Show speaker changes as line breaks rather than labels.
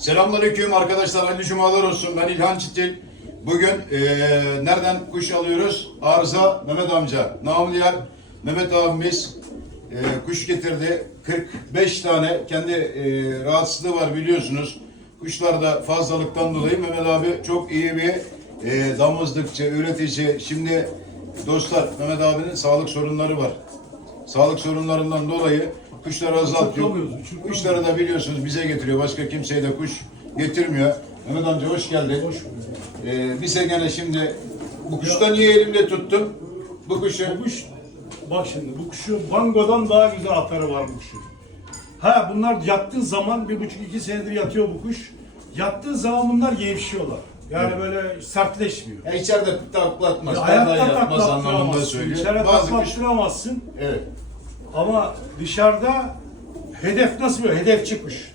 Selamünaleyküm arkadaşlar. Hayırlı cumalar olsun. Ben İlhan Çitil. Bugün eee, nereden kuş alıyoruz? Arıza Mehmet amca. Namliyer Mehmet abimiz eee, kuş getirdi. 45 tane kendi eee, rahatsızlığı var biliyorsunuz. Kuşlarda fazlalıktan dolayı Mehmet abi çok iyi bir eee damızlıkçı, üretici. Şimdi dostlar Mehmet abinin sağlık sorunları var. Sağlık sorunlarından dolayı kuşları.
Uçurtamıyoruz, uçurtamıyoruz.
Kuşları da biliyorsunuz bize getiriyor. Başka kimseye de kuş getirmiyor. Mehmet amca hoş geldin.
Hoş
Ee, bize gene şimdi bu kuşta niye elimde tuttum? Bu kuşu
Bu kuş, bak şimdi bu kuşu Bango'dan daha güzel atarı var bu kuşun. Ha bunlar yattığı zaman bir buçuk iki senedir yatıyor bu kuş. Yattığı zaman bunlar gevşiyorlar. Yani böyle sertleşmiyor.
ya içeride taklatmaz,
Ya hayatta
yapmaz anlamında söylüyor.
İçeride
Bazı
taklattıramazsın.
evet.
Ama dışarıda hedef nasıl böyle? Hedefçi kuş.